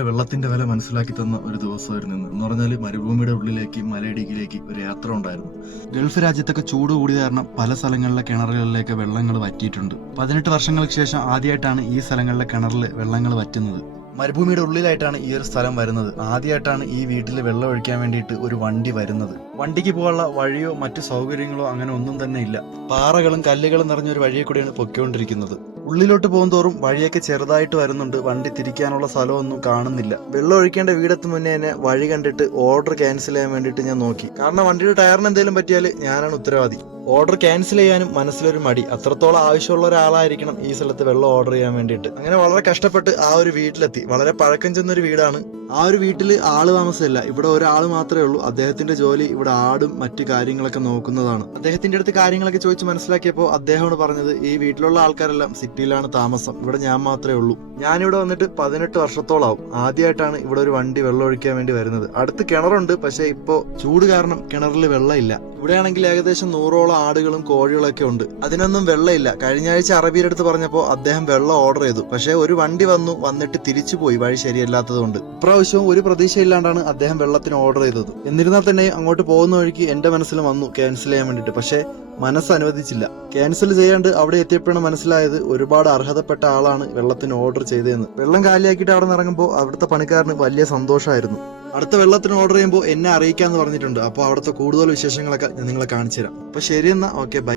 വെള്ളത്തിന്റെ വില മനസ്സിലാക്കി തന്ന ഒരു ദിവസമായിരുന്നു എന്ന് പറഞ്ഞാൽ മരുഭൂമിയുടെ ഉള്ളിലേക്ക് മലയിടുക്കിലേക്ക് ഒരു യാത്ര ഉണ്ടായിരുന്നു. ഗൾഫ് രാജ്യത്തൊക്കെ ചൂട് കൂടിയ കാരണം പല സ്ഥലങ്ങളിലെ കിണറുകളിലേക്ക് വെള്ളങ്ങൾ വറ്റിയിട്ടുണ്ട്. 18 വർഷങ്ങൾക്ക് ശേഷം ആദ്യമായിട്ടാണ് ഈ സ്ഥലങ്ങളിലെ കിണറിൽ വെള്ളങ്ങൾ വറ്റുന്നത്. മരുഭൂമിയുടെ ഉള്ളിലായിട്ടാണ് ഈ ഒരു സ്ഥലം വരുന്നത്. ആദ്യമായിട്ടാണ് ഈ വീട്ടിൽ വെള്ളം ഒഴിക്കാൻ വേണ്ടിയിട്ട് ഒരു വണ്ടി വരുന്നത്. വണ്ടിക്ക് പോകാനുള്ള വഴിയോ മറ്റു സൗകര്യങ്ങളോ അങ്ങനെ ഒന്നും തന്നെ ഇല്ല. പാറകളും കല്ലുകളും നിറഞ്ഞ ഒരു വഴിയെ കൂടിയാണ് പൊയ്ക്കൊണ്ടിരിക്കുന്നത്. ഉള്ളിലോട്ട് പോകുന്തോറും വഴിയൊക്കെ ചെറുതായിട്ട് വരുന്നുണ്ട്. വണ്ടി തിരിക്കാനുള്ള സ്ഥലമൊന്നും കാണുന്നില്ല. വെള്ളം ഒഴിക്കേണ്ട വീടെത്തും മുന്നേ തന്നെ വഴി കണ്ടിട്ട് ഓർഡർ ക്യാൻസൽ ചെയ്യാൻ വേണ്ടിയിട്ട് ഞാൻ നോക്കി. കാരണം വണ്ടിയുടെ ടയറിന് എന്തെങ്കിലും പറ്റിയാൽ ഞാനാണ് ഉത്തരവാദി. ഓർഡർ ക്യാൻസൽ ചെയ്യാനും മനസ്സിലൊരു മടി. അത്രത്തോളം ആവശ്യമുള്ള ഒരാളായിരിക്കണം ഈ സ്ഥലത്ത് വെള്ളം ഓർഡർ ചെയ്യാൻ വേണ്ടിയിട്ട്. അങ്ങനെ വളരെ കഷ്ടപ്പെട്ട് ആ ഒരു വീട്ടിലെത്തി. വളരെ പഴക്കം ചെന്നൊരു വീടാണ്. ആ ഒരു വീട്ടിൽ ആള് താമസമില്ല. ഇവിടെ ഒരാൾ മാത്രമേ ഉള്ളൂ. അദ്ദേഹത്തിന്റെ ജോലി ഇവിടെ ആടും മറ്റു കാര്യങ്ങളൊക്കെ നോക്കുന്നതാണ്. അദ്ദേഹത്തിന്റെ അടുത്ത് കാര്യങ്ങളൊക്കെ ചോദിച്ച് മനസ്സിലാക്കിയപ്പോൾ അദ്ദേഹമാണ് പറഞ്ഞത്, ഈ വീട്ടിലുള്ള ആൾക്കാരെല്ലാം സിറ്റിയിലാണ് താമസം, ഇവിടെ ഞാൻ മാത്രമേ ഉള്ളൂ. ഞാനിവിടെ വന്നിട്ട് 18 വർഷത്തോളാവും. ആദ്യമായിട്ടാണ് ഇവിടെ ഒരു വണ്ടി വെള്ളം ഒഴിക്കാൻ വേണ്ടി വരുന്നത്. അടുത്ത് കിണറുണ്ട്, പക്ഷെ ഇപ്പോ ചൂട് കാരണം കിണറിൽ വെള്ളമില്ല. ഇവിടെയാണെങ്കിൽ ഏകദേശം 100ഓളം ആടുകളും കോഴികളൊക്കെ ഉണ്ട്. അതിനൊന്നും വെള്ളമില്ല. കഴിഞ്ഞ ആഴ്ച അറബിയുടെ അടുത്ത് പറഞ്ഞപ്പോൾ അദ്ദേഹം വെള്ളം ഓർഡർ ചെയ്തു. പക്ഷെ ഒരു വണ്ടി വന്നിട്ട് തിരിച്ചു പോയി, വഴി ശരിയല്ലാത്തതുകൊണ്ട്. ഇപ്രാവശ്യവും ഒരു പ്രതീക്ഷയില്ലാണ്ടാണ് അദ്ദേഹം വെള്ളത്തിന് ഓർഡർ ചെയ്തത്. എന്നിരുന്നാൽ തന്നെ അങ്ങോട്ട് പോകുന്ന വഴിക്ക് എന്റെ മനസ്സിൽ വന്നു ക്യാൻസൽ ചെയ്യാൻ വേണ്ടിയിട്ട്. പക്ഷെ മനസ്സ് അനുവദിച്ചില്ല. ക്യാൻസൽ ചെയ്യാണ്ട് അവിടെ എത്തിയപ്പോഴാണ് മനസ്സിലായത് ഒരുപാട് അർഹതപ്പെട്ട ആളാണ് വെള്ളത്തിന് ഓർഡർ ചെയ്തതെന്ന്. വെള്ളം കാലിയാക്കിയിട്ട് അവിടെ നിന്ന് ഇറങ്ങുമ്പോൾ അവിടുത്തെ പണിക്കാരന് വലിയ സന്തോഷമായിരുന്നു. അടുത്ത വെള്ളത്തിന് ഓർഡർ ചെയ്യുമ്പോൾ എന്നെ അറിയിക്കാന്ന് പറഞ്ഞിട്ടുണ്ട്. അപ്പോൾ അവിടുത്തെ കൂടുതൽ വിശേഷങ്ങളൊക്കെ ഞാൻ നിങ്ങളെ കാണിച്ചു തരാം. അപ്പൊ ശരിയെന്നാ, ഓക്കെ, ബൈ.